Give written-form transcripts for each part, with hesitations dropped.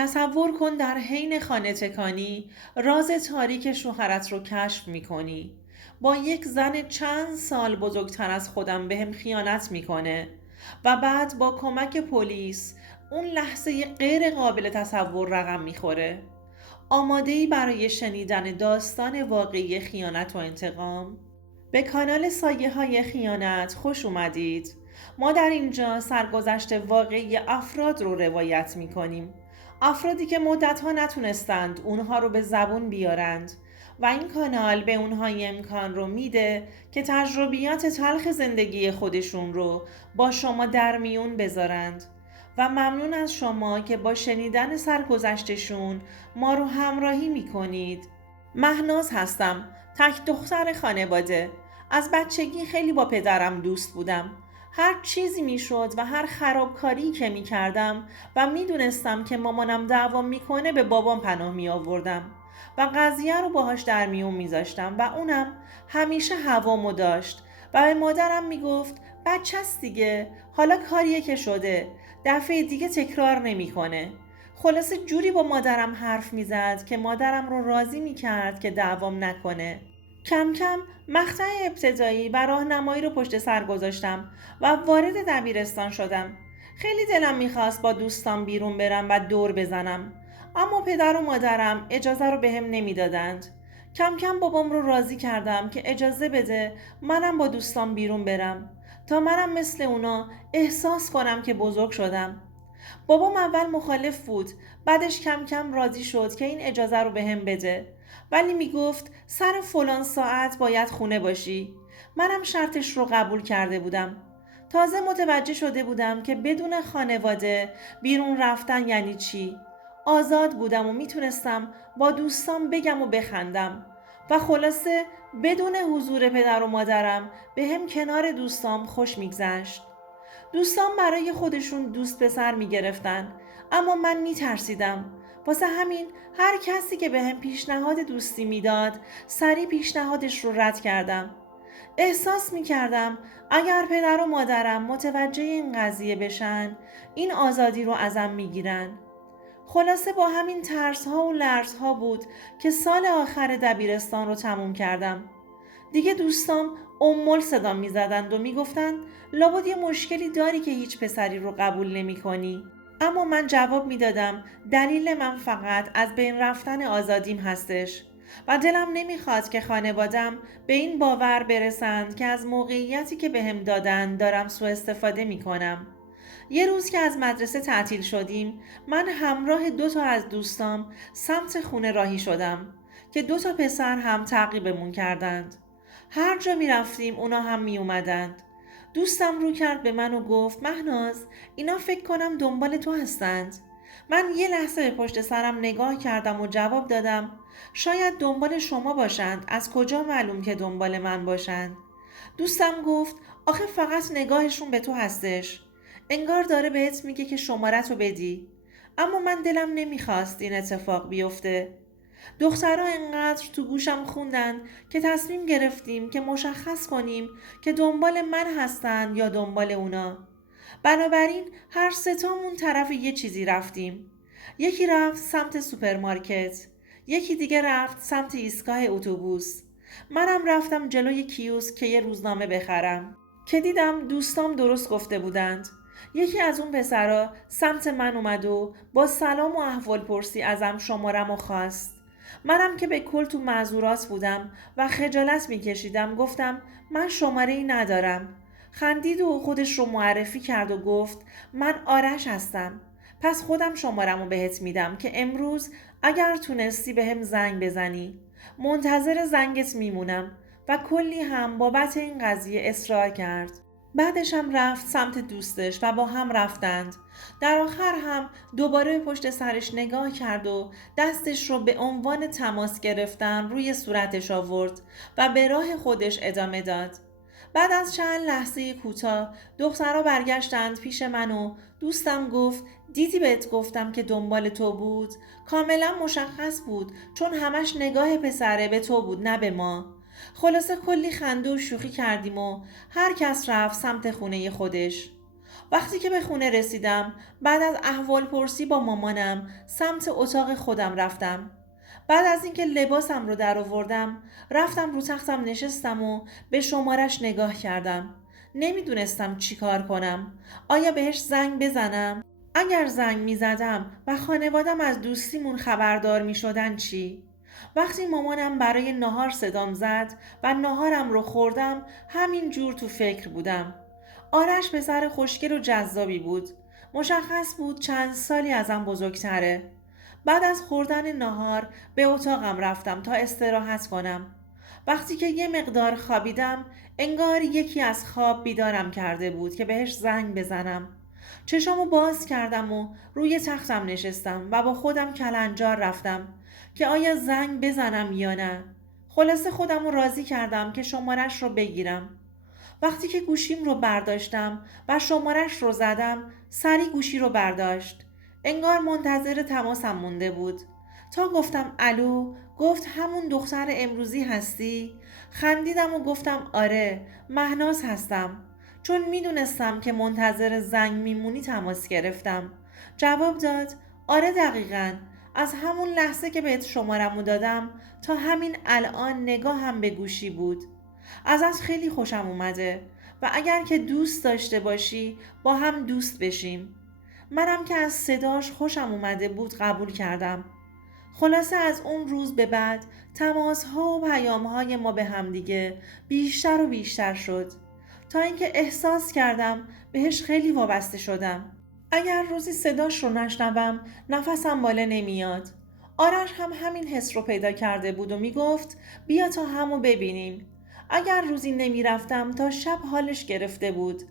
تصور کن در حین خانه تکانی راز تاریک شوهرت رو کشف میکنی. با یک زن چند سال بزرگتر از خودم بهم خیانت میکنه و بعد با کمک پلیس اون لحظه غیر قابل تصور رقم میخوره. آماده‌ای برای شنیدن داستان واقعی خیانت و انتقام؟ به کانال سایه های خیانت خوش اومدید. ما در اینجا سرگذشت واقعی افراد رو روایت می کنیم. افرادی که مدتها نتونستند اونها رو به زبون بیارند و این کانال به اونها امکان رو میده که تجربیات تلخ زندگی خودشون رو با شما در میون بذارند و ممنون از شما که با شنیدن سرگذشتشون ما رو همراهی میکنید. مهناز هستم، تک دختر خانواده. از بچگی خیلی با پدرم دوست بودم. هر چیزی میشد و هر خرابکاری که میکردم و میدونستم که مامانم دعوا میکنه به بابام پناه می آوردم و قضیه رو باهاش در میون میذاشتم و اونم همیشه هوامو داشت و به مادرم میگفت بچه‌ست دیگه، حالا کاریه که شده، دفعه دیگه تکرار نمیکنه. خلاصه جوری با مادرم حرف میزد که مادرم رو راضی میکرد که دعوام نکنه. کم کم مقطع ابتدایی و راهنمایی رو پشت سر گذاشتم و وارد دبیرستان شدم. خیلی دلم میخواست با دوستام بیرون برم و دور بزنم، اما پدر و مادرم اجازه رو بهم نمیدادند. کم کم بابام رو راضی کردم که اجازه بده منم با دوستام بیرون برم تا منم مثل اونا احساس کنم که بزرگ شدم. بابام اول مخالف بود، بعدش کم کم راضی شد که این اجازه رو بهم بده، ولی میگفت سر فلان ساعت باید خونه باشی. منم شرطش رو قبول کرده بودم. تازه متوجه شده بودم که بدون خانواده بیرون رفتن یعنی چی. آزاد بودم و میتونستم با دوستام بگم و بخندم و خلاصه بدون حضور پدر و مادرم بهم کنار دوستام خوش میگذشت. دوستان برای خودشون دوست پسر می گرفتن، اما من می ترسیدم. واسه همین هر کسی که به هم پیشنهاد دوستی میداد سریع پیشنهادش رو رد کردم. احساس می کردم اگر پدر و مادرم متوجه این قضیه بشن این آزادی رو ازم می گیرن. خلاصه با همین ترس ها و لرز ها بود که سال آخر دبیرستان رو تموم کردم. دیگه دوستام امول صدا می زدند و می گفتند لابد یه مشکلی داری که هیچ پسری رو قبول نمی کنی. اما من جواب می دادم دلیل من فقط از بین رفتن آزادیم هستش و دلم نمی خواست که خانوادم به این باور برسند که از موقعیتی که بهم دادن دارم سوء استفاده می کنم. یه روز که از مدرسه تعطیل شدیم من همراه 2 از دوستام سمت خونه راهی شدم که 2 پسر هم تعقیبمون کردند. هر جا می رفتیم اونا هم می اومدند. دوستم رو کرد به من و گفت مهناز اینا فکر کنم دنبال تو هستند. من یه لحظه به پشت سرم نگاه کردم و جواب دادم شاید دنبال شما باشند، از کجا معلوم که دنبال من باشند؟ دوستم گفت آخه فقط نگاهشون به تو هستش، انگار داره بهت میگه که شمارت رو بدی. اما من دلم نمیخواست این اتفاق بیفته. دخترها انقدر تو گوشم خوندن که تصمیم گرفتیم که مشخص کنیم که دنبال من هستن یا دنبال اونا. بنابراین هر ستامون طرف یه چیزی رفتیم. یکی رفت سمت سوپرمارکت، یکی دیگه رفت سمت ایستگاه اتوبوس. منم رفتم جلوی کیوسک که یه روزنامه بخرم که دیدم دوستام درست گفته بودند. یکی از اون پسرا سمت من اومد و با سلام و احوال پرسی ازم شمارم و خواست. منم که به کل تو معذورات بودم و خجالت میکشیدم گفتم من شماره ای ندارم. خندید و خودش رو معرفی کرد و گفت من آرش هستم، پس خودم شمارم رو بهت میدم که امروز اگر تونستی بهم زنگ بزنی. منتظر زنگت میمونم و کلی هم بابت این قضیه اصرار کرد. بعدش هم رفت سمت دوستش و با هم رفتند. در آخر هم دوباره پشت سرش نگاه کرد و دستش رو به عنوان تماس گرفتن روی صورتش آورد و به راه خودش ادامه داد. بعد از چند لحظه کوتاه دخترها برگشتند پیش من و دوستم گفت دیدی بهت گفتم که دنبال تو بود؟ کاملا مشخص بود چون همش نگاه پسره به تو بود نه به ما. خلاصه کلی خنده و شوخی کردیم و هر کس رفت سمت خونه خودش. وقتی که به خونه رسیدم، بعد از احوال پرسی با مامانم سمت اتاق خودم رفتم. بعد از اینکه لباسم رو در آوردم، رفتم رو تختم نشستم و به شمارش نگاه کردم. نمیدونستم چی کار کنم. آیا بهش زنگ بزنم؟ اگر زنگ می زدم و خانوادم از دوستیمون خبردار می شدن چی؟ وقتی مامانم برای نهار صدام زد و نهارم رو خوردم، همین جور تو فکر بودم. آرش پسر خوشگل و جذابی بود. مشخص بود چند سالی ازم بزرگتره. بعد از خوردن نهار به اتاقم رفتم تا استراحت کنم. وقتی که یه مقدار خوابیدم، انگار یکی از خواب بیدارم کرده بود که بهش زنگ بزنم. چشامو باز کردم و روی تختم نشستم و با خودم کلنجار رفتم که آیا زنگ بزنم یا نه. خلاصه خودم رو راضی کردم که شمارش رو بگیرم. وقتی که گوشیم رو برداشتم و شمارش رو زدم، سری گوشی رو برداشت. انگار منتظر تماسم مونده بود. تا گفتم الو، گفت همون دختر امروزی هستی؟ خندیدم و گفتم آره، مهناز هستم. چون میدونستم که منتظر زنگ میمونی تماس گرفتم. جواب داد آره دقیقاً. از همون لحظه که بهت شمارمو دادم تا همین الان نگاهم به گوشی بود. ازت خیلی خوشم اومده و اگر که دوست داشته باشی با هم دوست بشیم. منم که از صداش خوشم اومده بود قبول کردم. خلاصه از اون روز به بعد تماس‌ها و پیام‌های ما به همدیگه بیشتر و بیشتر شد تا اینکه احساس کردم بهش خیلی وابسته شدم. اگر روزی صداش رو نشنوم نفسم بالا نمیاد. آرش هم همین حس رو پیدا کرده بود و میگفت بیا تا همو ببینیم. اگر روزی نمیرفتم تا شب حالش گرفته بود.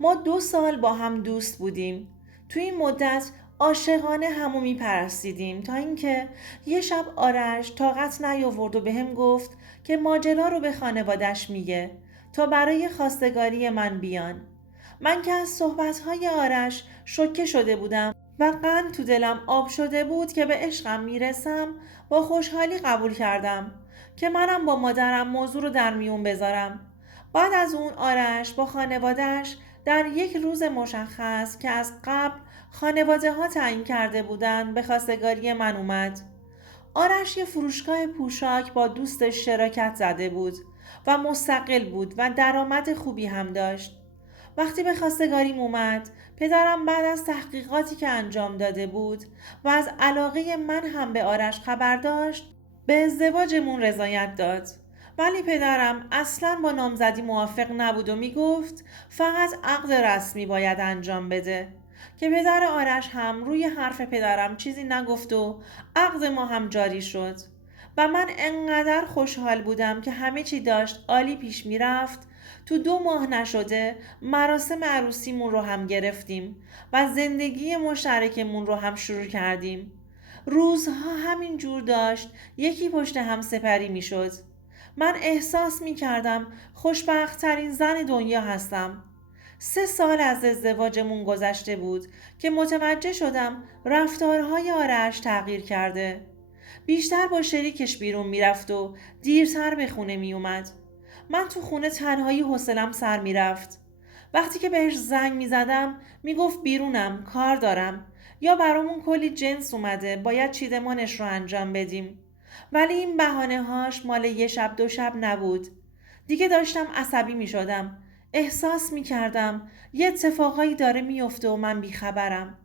ما 2 سال با هم دوست بودیم. توی این مدت عاشقانه همو میپرستیدیم تا اینکه یه شب آرش طاقت نیاورد و بهم گفت که ماجرا رو به خانوادش میگه تا برای خواستگاری من بیان. من که از صحبتهای آرش شوکه شده بودم و قند تو دلم آب شده بود که به عشقم میرسم، با خوشحالی قبول کردم که منم با مادرم موضوع رو در میون بذارم. بعد از اون آرش با خانوادهش در یک روز مشخص که از قبل خانواده ها تعیین کرده بودن به خواستگاری من اومد. آرش یه فروشگاه پوشاک با دوستش شراکت زده بود و مستقل بود و درآمد خوبی هم داشت. وقتی به خواستگاریم اومد، پدرم بعد از تحقیقاتی که انجام داده بود و از علاقه من هم به آرش خبر داشت، به ازدواجمون رضایت داد. ولی پدرم اصلاً با نامزدی موافق نبود و میگفت فقط عقد رسمی باید انجام بده. که پدر آرش هم روی حرف پدرم چیزی نگفت و عقد ما هم جاری شد. و من انقدر خوشحال بودم که همه چی داشت عالی پیش میرفت. تو 2 ماه نشده مراسم عروسیمون رو هم گرفتیم و زندگی مشترکمون رو هم شروع کردیم. روزها همین جور داشت یکی پشت هم سپری می شد. من احساس می کردم خوشبخت ترین زن دنیا هستم. 3 سال از ازدواجمون گذشته بود که متوجه شدم رفتارهای آرش تغییر کرده. بیشتر با شریکش بیرون میرفت و دیرتر به خونه میومد. من تو خونه تنهایی حوصلم سر میرفت. وقتی که بهش زنگ میزدم میگفت بیرونم کار دارم یا برامون کلی جنس اومده باید چیدمانش رو انجام بدیم. ولی این بهانه هاش مال یه شب 2 شب نبود. دیگه داشتم عصبی میشدم. احساس میکردم یه اتفاقایی داره میفته و من بیخبرم.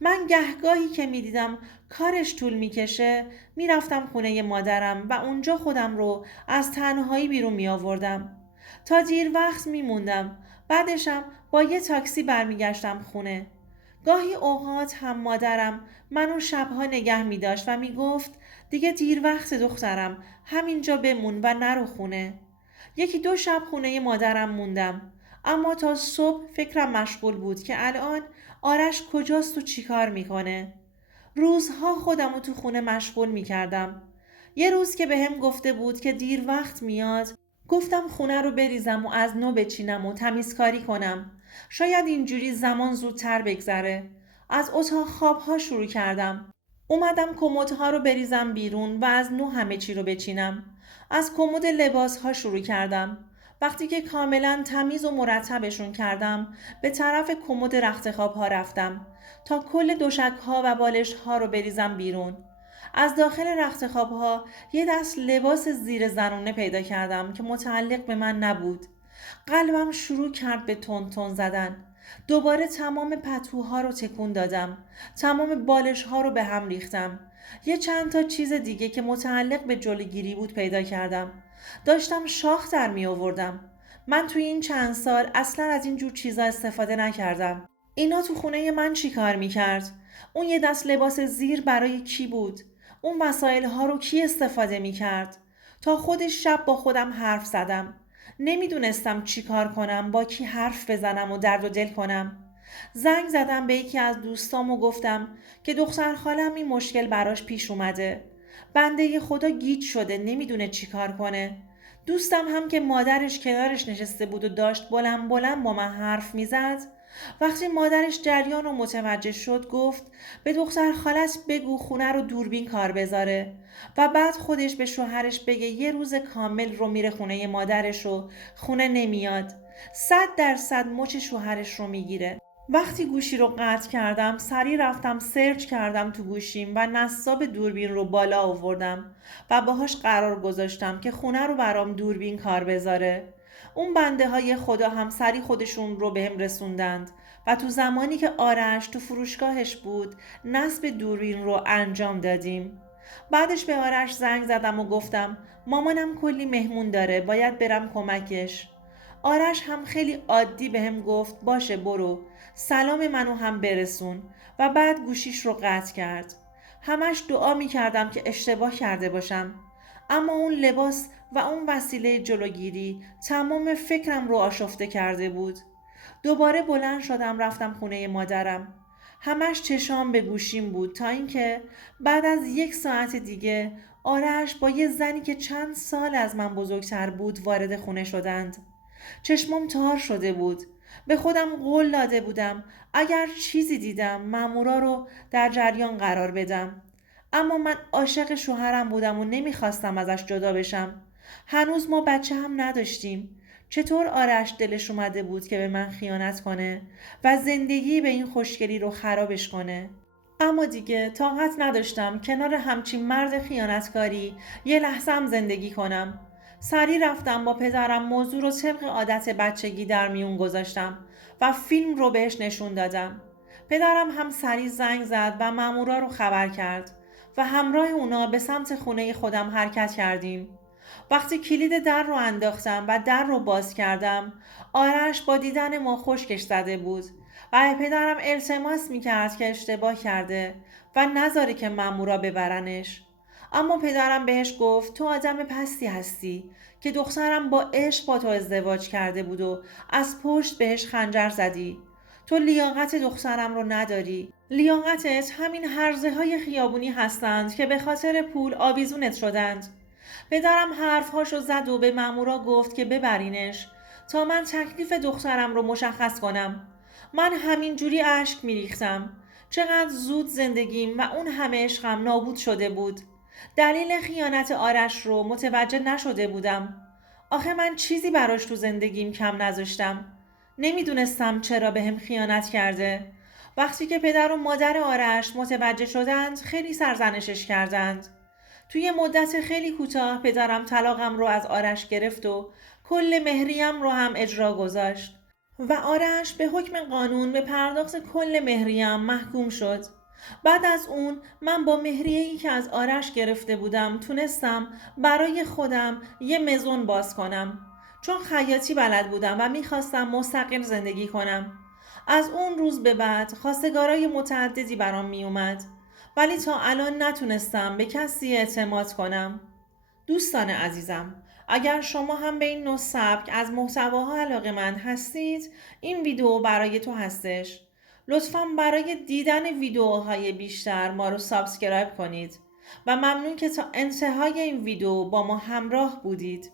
من گهگاهی که میدیدم کارش طول میکشه میرفتم خونه مادرم و اونجا خودم رو از تنهایی بیرون می آوردم. تا دیر وقت میموندم. بعدشم با یه تاکسی برمیگشتم خونه. گاهی اوقات هم مادرم منو شبها نگه می داشت و می گفت دیگه دیر وقت دخترم، همینجا بمون و نرو خونه. 1-2 شب خونه مادرم موندم. اما تا صبح فکرم مشغول بود که الان آرش کجاست و چیکار میکنه. روزها خودم رو تو خونه مشغول میکردم. یه روز که بهم گفته بود که دیر وقت میاد، گفتم خونه رو بریزم و از نو بچینم و تمیزکاری کنم. شاید اینجوری زمان زودتر بگذره. از اتاق خوابها شروع کردم. اومدم کمدها رو بریزم بیرون و از نو همه چی رو بچینم. از کمد لباسها شروع کردم. وقتی که کاملا تمیز و مرتبشون کردم به طرف کمد رخت خواب ها رفتم تا کل دوشک ها و بالش ها رو بریزم بیرون. از داخل رخت خواب ها یه دست لباس زیر زنونه پیدا کردم که متعلق به من نبود. قلبم شروع کرد به تون تون زدن. دوباره تمام پتوها رو تکون دادم. تمام بالش ها رو به هم ریختم. یه چند تا چیز دیگه که متعلق به جلوگیری بود پیدا کردم. داشتم شاخ در می آوردم. من توی این چند سال اصلا از این جور چیزا استفاده نکردم. اینا تو خونه من چی کار می کرد؟ اون یه دست لباس زیر برای کی بود؟ اون وسایل ها رو کی استفاده می کرد؟ تا خود شب با خودم حرف زدم. نمیدونستم چی کار کنم، با کی حرف بزنم و درد و دل کنم. زنگ زدم به یکی از دوستام و گفتم که دختر خالم این مشکل براش پیش اومده. بنده خدا گیج شده، نمیدونه چی کار کنه. دوستم هم که مادرش کنارش نشسته بود و داشت بلند بلند با من حرف میزد. وقتی مادرش جریان رو متوجه شد گفت به دختر خالت بگو خونه رو دوربین کار بذاره و بعد خودش به شوهرش بگه یه روز کامل رو میره خونه مادرش و خونه نمیاد. 100% مچ شوهرش رو میگیره. وقتی گوشی رو قطع کردم سریع رفتم سرچ کردم تو گوشیم و نصاب دوربین رو بالا آوردم و باهاش قرار گذاشتم که خونه رو برام دوربین کار بذاره. اون بنده های خدا هم سریع خودشون رو بهم رسوندند و تو زمانی که آرش تو فروشگاهش بود نصب دوربین رو انجام دادیم. بعدش به آرش زنگ زدم و گفتم مامانم کلی مهمون داره، باید برم کمکش. آرش هم خیلی عادی بهم گفت باشه برو، سلام منو هم برسون و بعد گوشیش رو قطع کرد. همش دعا می کردم که اشتباه کرده باشم. اما اون لباس و اون وسیله جلوگیری تمام فکرم رو آشفته کرده بود. دوباره بلند شدم رفتم خونه مادرم. همش چشام به گوشیم بود تا اینکه بعد از 1 ساعت دیگه آرش با یه زنی که چند سال از من بزرگتر بود وارد خونه شدند. چشمام تار شده بود. به خودم قول داده بودم اگر چیزی دیدم مامورا رو در جریان قرار بدم. اما من عاشق شوهرم بودم و نمیخواستم ازش جدا بشم. هنوز ما بچه هم نداشتیم. چطور آرش دلش اومده بود که به من خیانت کنه و زندگی به این خوشگلی رو خرابش کنه؟ اما دیگه طاقت نداشتم کنار همچین مرد خیانتکاری یه لحظه هم زندگی کنم. سریع رفتم با پدرم موضوع رو طبق عادت بچگی در میون گذاشتم و فیلم رو بهش نشون دادم. پدرم هم سریع زنگ زد و مامورا رو خبر کرد و همراه اونا به سمت خونه خودم حرکت کردیم. وقتی کلید در رو انداختم و در رو باز کردم آرش با دیدن ما خشکش زده بود و پدرم التماس میکرد که اشتباه کرده و نذاره که مامورا ببرنش. اما پدرم بهش گفت تو آدم پستی هستی که دخترم با عشق با تو ازدواج کرده بود و از پشت بهش خنجر زدی. تو لیاقت دخترم رو نداری. لیاقتت همین هرزه های خیابونی هستند که به خاطر پول آویزونت شدند. پدرم حرفهاشو زد و به مامورا گفت که ببرینش تا من تکلیف دخترم رو مشخص کنم. من همین جوری اشک میریختم. چقدر زود زندگیم و اون همه عشقم نابود شده بود. دلیل خیانت آرش رو متوجه نشده بودم. آخه من چیزی براش تو زندگیم کم نذاشتم. نمیدونستم چرا بهم خیانت کرده. وقتی که پدر و مادر آرش متوجه شدند خیلی سرزنشش کردند. توی مدت خیلی کوتاه پدرم طلاقم رو از آرش گرفت و کل مهریم رو هم اجرا گذاشت و آرش به حکم قانون به پرداخت کل مهریم محکوم شد. بعد از اون من با مهریه‌ای که از آرش گرفته بودم تونستم برای خودم یه مزون باز کنم، چون خیاطی بلد بودم و میخواستم مستقل زندگی کنم. از اون روز به بعد خواستگارای متعددی برام میومد ولی تا الان نتونستم به کسی اعتماد کنم. دوستان عزیزم، اگر شما هم به این نوع سبک از محتواها علاقه‌مند هستید این ویدیو برای تو هستش. لطفاً برای دیدن ویدیوهای بیشتر ما رو سابسکرایب کنید و ممنون که تا انتهای این ویدیو با ما همراه بودید.